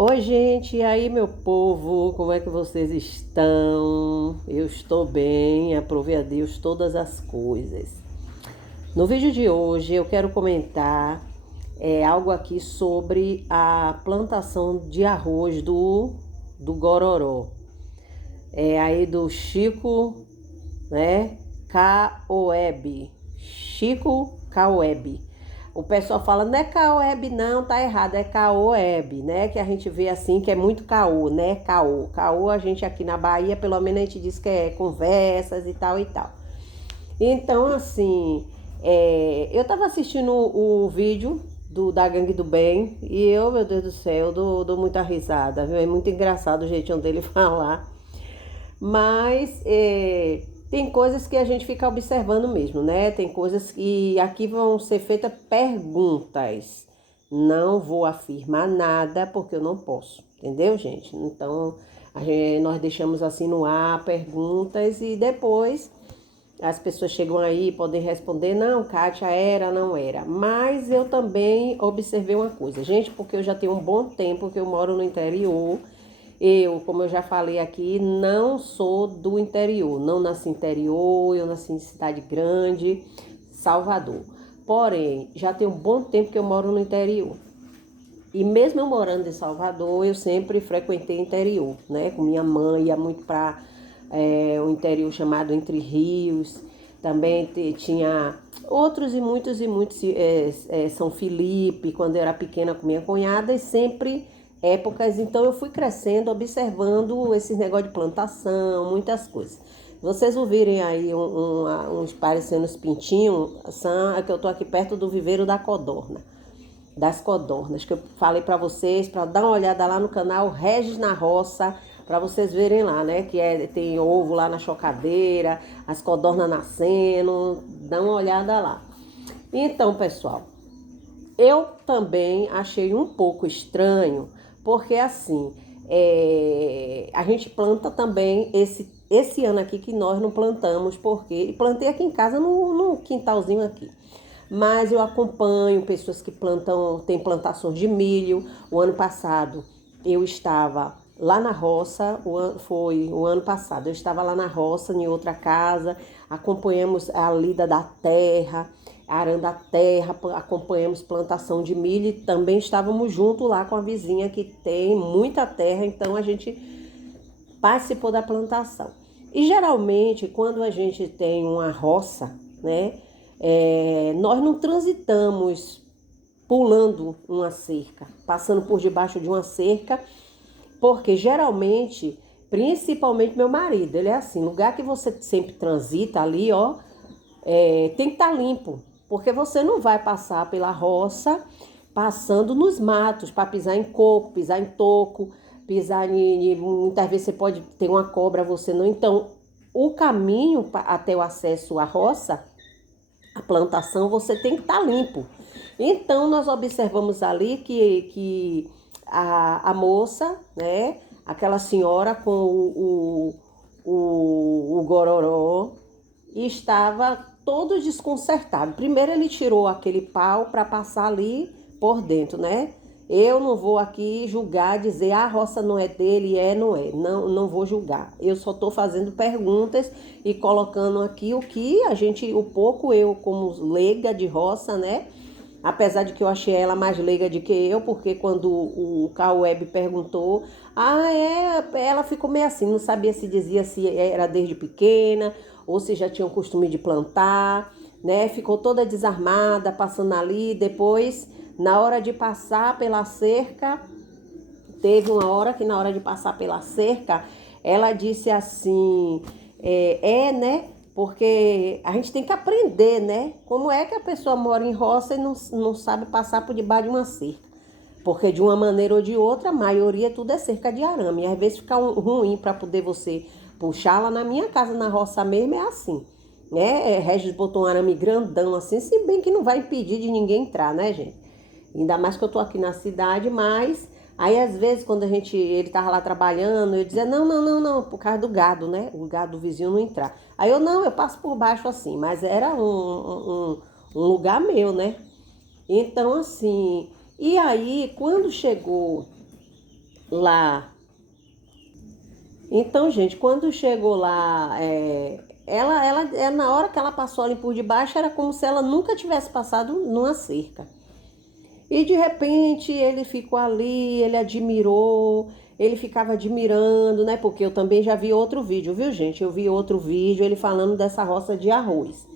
Oi, gente, e aí, meu povo, como é que vocês estão? Eu estou bem, aprove a Deus todas as coisas. No vídeo de hoje, eu quero comentar algo aqui sobre a plantação de arroz do Gororó. É aí do Chico, né? Caoeb. Chico Caoeb. O pessoal fala, não é Caoeb não, tá errado, é Caoeb, né? Que a gente vê assim, que é muito caô, né? Caô. Caô a gente aqui na Bahia, pelo menos a gente diz que é conversas e tal e tal. Então, assim, eu tava assistindo o vídeo da Gangue do Bem e eu, meu Deus do céu, dou muita risada, viu? É muito engraçado o jeitinho dele falar. Mas tem coisas que a gente fica observando mesmo, né? Tem coisas que aqui vão ser feitas perguntas. Não vou afirmar nada porque eu não posso, entendeu, gente? Então, nós deixamos assim no ar perguntas e depois as pessoas chegam aí e podem responder, não, Kátia, era, não era. Mas eu também observei uma coisa, gente, porque eu já tenho um bom tempo que eu moro no interior. Eu, como eu já falei aqui, não sou do interior, não nasci interior, eu nasci em cidade grande, Salvador. Porém, já tem um bom tempo que eu moro no interior. E mesmo eu morando em Salvador, eu sempre frequentei interior, né? Com minha mãe, ia muito para o interior chamado Entre Rios. Também tinha outros e muitos, São Felipe, quando eu era pequena com minha cunhada, e sempre épocas. Então eu fui crescendo, observando esses negócios de plantação, muitas coisas. Vocês ouvirem aí uns parecendo uns pintinhos, é que eu tô aqui perto do viveiro da Codorna, das codornas, que eu falei para vocês, para dar uma olhada lá no canal Regis na Roça, para vocês verem lá, né? Que tem ovo lá na chocadeira, as codornas nascendo, dá uma olhada lá. Então, pessoal, eu também achei um pouco estranho, porque assim, a gente planta também esse ano aqui que nós não plantamos, porque plantei aqui em casa no quintalzinho aqui. Mas eu acompanho pessoas que tem plantações de milho. O ano passado eu estava lá na roça, foi o ano passado, eu estava lá na roça, em outra casa, acompanhamos a lida da terra, arando a terra, acompanhamos plantação de milho e também estávamos junto lá com a vizinha que tem muita terra, então a gente participou da plantação. E geralmente, quando a gente tem uma roça, né, nós não transitamos pulando uma cerca, passando por debaixo de uma cerca, porque geralmente, principalmente meu marido, ele é assim, lugar que você sempre transita ali, ó, tem que estar limpo, porque você não vai passar pela roça passando nos matos para pisar em coco, pisar em toco, pisar muitas vezes você pode ter uma cobra, você não. Então, o caminho até o acesso à roça, a plantação, você tem que estar limpo. Então, nós observamos ali que a moça, né, aquela senhora com o gororó, estava todo desconcertado. Primeiro ele tirou aquele pau para passar ali por dentro, né? Eu não vou aqui julgar, dizer a roça não é dele, não é. Não vou julgar. Eu só estou fazendo perguntas e colocando aqui o pouco eu como leiga de roça, né? Apesar de que eu achei ela mais leiga do que eu, porque quando o Carl Web perguntou, ela ficou meio assim, não sabia se dizia se era desde pequena ou se já tinha o costume de plantar, né? Ficou toda desarmada, passando ali, depois, na hora de passar pela cerca, teve uma hora que na hora de passar pela cerca, ela disse assim, né? Porque a gente tem que aprender, né? Como é que a pessoa mora em roça e não sabe passar por debaixo de uma cerca? Porque de uma maneira ou de outra, a maioria tudo é cerca de arame. E às vezes fica ruim para poder você puxar. Lá na minha casa, na roça mesmo, é assim. Né? Regis botou um arame grandão assim, se bem que não vai impedir de ninguém entrar, né, gente? Ainda mais que eu tô aqui na cidade, mas aí às vezes quando ele tava lá trabalhando, eu dizia, não, por causa do gado, né? O gado do vizinho não entrar. Aí eu passo por baixo assim, mas era um lugar meu, né? Então assim, e aí quando chegou lá. Então, gente, quando chegou lá, na hora que ela passou ali por debaixo, era como se ela nunca tivesse passado numa cerca. E de repente ele ficou ali, ele admirou, ele ficava admirando, né? Porque eu também já vi outro vídeo, viu, gente? Eu vi outro vídeo ele falando dessa roça de arroz.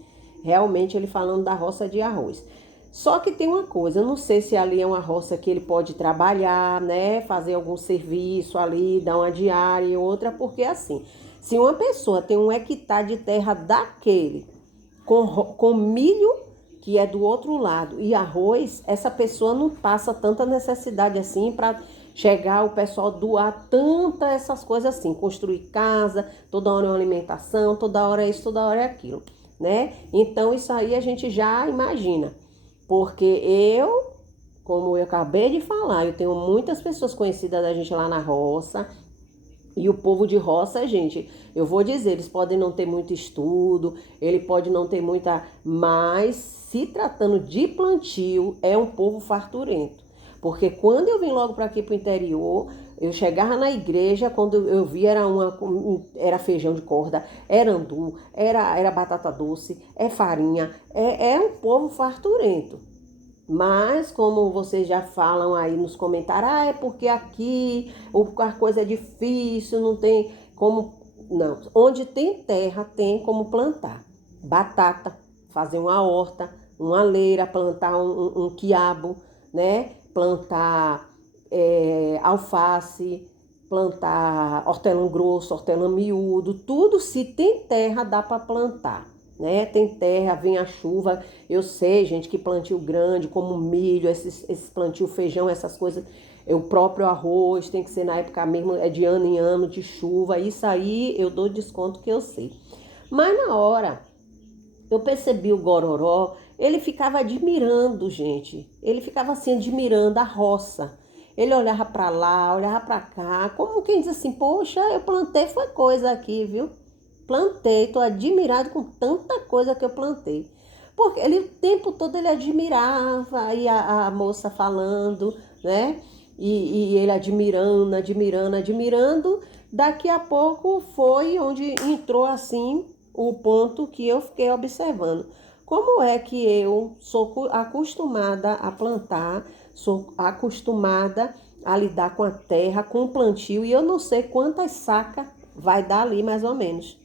Realmente ele falando da roça de arroz. Só que tem uma coisa, eu não sei se ali é uma roça que ele pode trabalhar, né? Fazer algum serviço ali, dar uma diária e outra, porque assim, se uma pessoa tem 1 hectare de terra daquele, com milho que é do outro lado e arroz, essa pessoa não passa tanta necessidade assim para chegar o pessoal doar tanta essas coisas assim, construir casa, toda hora é uma alimentação, toda hora é isso, toda hora é aquilo, né? Então isso aí a gente já imagina, porque como eu acabei de falar, eu tenho muitas pessoas conhecidas da gente lá na roça. E o povo de roça, gente, eu vou dizer, eles podem não ter muito estudo, ele pode não ter muita, mas se tratando de plantio, é um povo farturento. Porque quando eu vim logo para aqui para o interior, eu chegava na igreja, quando eu vi era feijão de corda, era andu, era batata doce, é farinha, é um povo farturento. Mas, como vocês já falam aí nos comentários, é porque aqui a coisa é difícil, não tem como. Não, onde tem terra, tem como plantar. Batata, fazer uma horta, uma leira, plantar um quiabo, né? Plantar alface, plantar hortelã grosso, hortelã miúdo, tudo se tem terra dá para plantar. Né? Tem terra, vem a chuva. Eu sei, gente, que plantio grande, como milho, esses plantio feijão, essas coisas, o próprio arroz tem que ser na época mesmo, é de ano em ano, de chuva. Isso aí eu dou desconto que eu sei. Mas na hora, eu percebi o Gororó, ele ficava admirando, gente. Ele ficava assim, admirando a roça. Ele olhava para lá, olhava para cá, como quem diz assim, poxa, eu plantei foi coisa aqui, viu? Plantei, tô admirado com tanta coisa que eu plantei. Porque ele o tempo todo ele admirava, aí a moça falando, né? E ele admirando, admirando, admirando. Daqui a pouco foi onde entrou assim o ponto que eu fiquei observando. Como é que eu sou acostumada a plantar, sou acostumada a lidar com a terra, com o plantio, e eu não sei quantas sacas vai dar ali mais ou menos.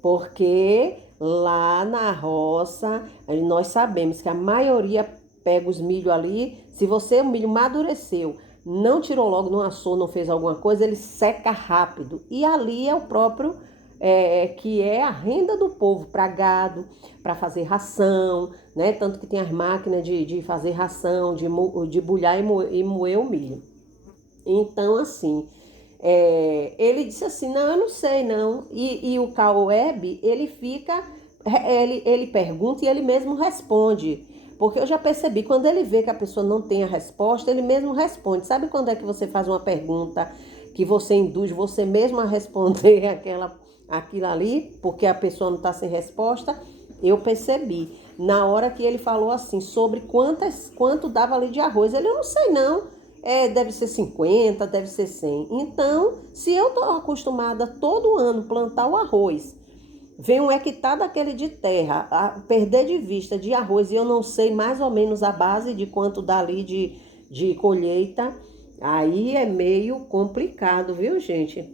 Porque lá na roça, nós sabemos que a maioria pega os milho ali. Se o milho amadureceu, não tirou logo, não assou, não fez alguma coisa, ele seca rápido. E ali é o próprio, que é a renda do povo para gado, para fazer ração, né? Tanto que tem as máquinas de fazer ração, de bulhar e moer o milho. Então, assim, ele disse assim, não, eu não sei não. E o Caueb, ele pergunta e ele mesmo responde. Porque eu já percebi, quando ele vê que a pessoa não tem a resposta, ele mesmo responde. Sabe quando é que você faz uma pergunta que você induz você mesmo a responder aquilo ali, porque a pessoa não está sem resposta? Eu percebi. Na hora que ele falou assim, sobre quanto dava ali de arroz, eu não sei não. Deve ser 50, deve ser 100. Então, se eu estou acostumada todo ano plantar o arroz, vem 1 hectare daquele de terra, a perder de vista de arroz, e eu não sei mais ou menos a base de quanto dá ali de colheita, aí é meio complicado, viu, gente?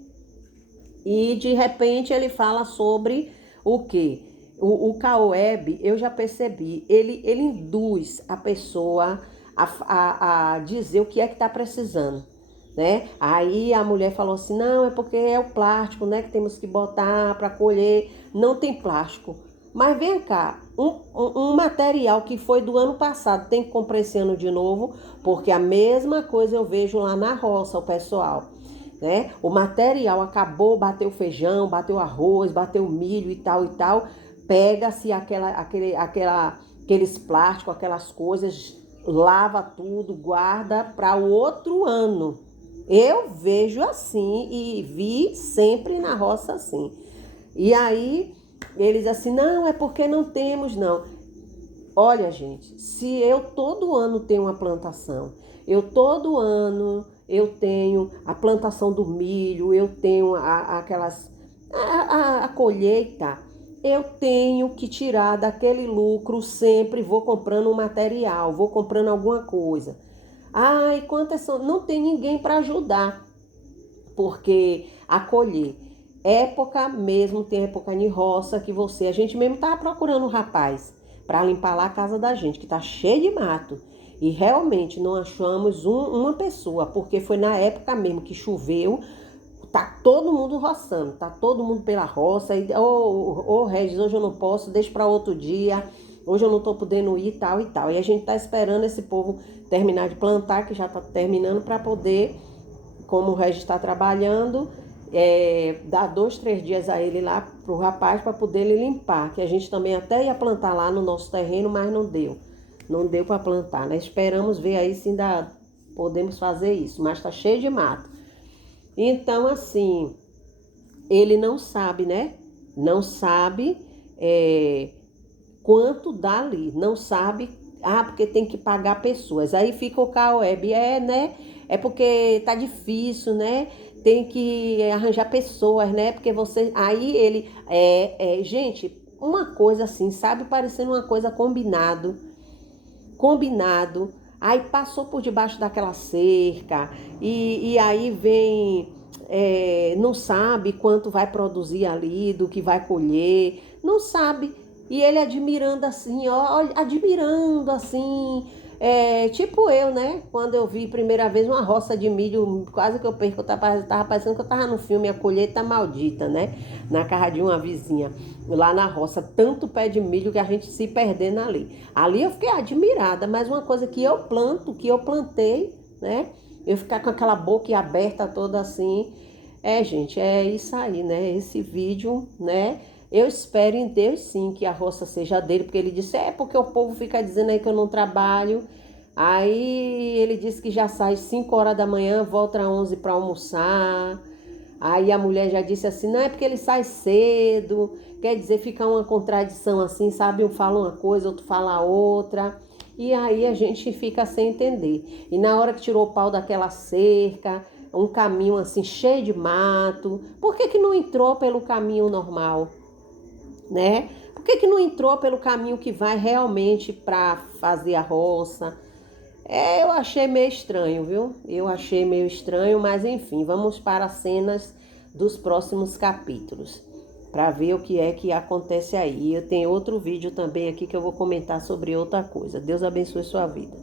E de repente ele fala sobre o quê? O Caueb, eu já percebi, ele induz a pessoa a dizer o que é que está precisando, né? Aí a mulher falou assim, não, é porque é o plástico, né, que temos que botar para colher. Não tem plástico. Mas vem cá, um material que foi do ano passado tem que comprar esse ano de novo, porque a mesma coisa eu vejo lá na roça, o pessoal, né? O material acabou, bateu feijão, bateu arroz, bateu milho e tal, pega-se aqueles plásticos, aquelas coisas, lava tudo, guarda para o outro ano. Eu vejo assim e vi sempre na roça assim. E aí eles assim, não, é porque não temos não. Olha, gente, se eu todo ano tenho uma plantação, eu todo ano eu tenho a plantação do milho, eu tenho a colheita. Eu tenho que tirar daquele lucro sempre, vou comprando um material, vou comprando alguma coisa. Ai, quantas são? Não tem ninguém para ajudar, porque a colher. Época mesmo, tem época de roça que a gente mesmo tava procurando um rapaz para limpar lá a casa da gente, que tá cheio de mato. E realmente não achamos uma pessoa, porque foi na época mesmo que choveu, tá todo mundo roçando, tá todo mundo pela roça. E, Regis, hoje eu não posso, deixa para outro dia, hoje eu não tô podendo ir, tal e tal. E a gente tá esperando esse povo terminar de plantar, que já tá terminando, para poder, como o Regis está trabalhando, dar 2, 3 dias a ele lá pro rapaz para poder ele limpar, que a gente também até ia plantar lá no nosso terreno, mas não deu. Não deu para plantar, né? Esperamos ver aí se ainda podemos fazer isso, mas tá cheio de mato. Então, assim, ele não sabe, né? Não sabe quanto dá ali, não sabe, porque tem que pagar pessoas. Aí fica o Caueb, né? É porque tá difícil, né? Tem que arranjar pessoas, né? Porque você. Aí ele. Gente, uma coisa assim, sabe? Parecendo uma coisa combinado. Aí passou por debaixo daquela cerca. E aí vem. Não sabe quanto vai produzir ali, do que vai colher. Não sabe. E ele admirando assim, ó, admirando assim, tipo eu, né? Quando eu vi primeira vez uma roça de milho, quase que eu perco, eu tava parecendo que eu tava no filme A Colheita Maldita, né? Na casa de uma vizinha, lá na roça, tanto pé de milho que a gente se perdendo ali. Ali eu fiquei admirada, mas uma coisa que eu planto, que eu plantei, né? Eu ficar com aquela boca aberta toda assim. Gente, é isso aí, né? Esse vídeo, né? Eu espero em Deus sim que a roça seja dele, porque ele disse, porque o povo fica dizendo aí que eu não trabalho. Aí ele disse que já sai 5 horas da manhã, volta às 11 para almoçar. Aí a mulher já disse assim, não é porque ele sai cedo, quer dizer, fica uma contradição assim, sabe? Um fala uma coisa, outro fala outra. E aí a gente fica sem entender. E na hora que tirou o pau daquela cerca, um caminho assim cheio de mato, por que não entrou pelo caminho normal? Né? Por que não entrou pelo caminho que vai realmente para fazer a roça? Eu achei meio estranho, viu? Eu achei meio estranho, mas enfim, vamos para as cenas dos próximos capítulos, para ver o que é que acontece aí. Eu tenho outro vídeo também aqui que eu vou comentar sobre outra coisa. Deus abençoe sua vida.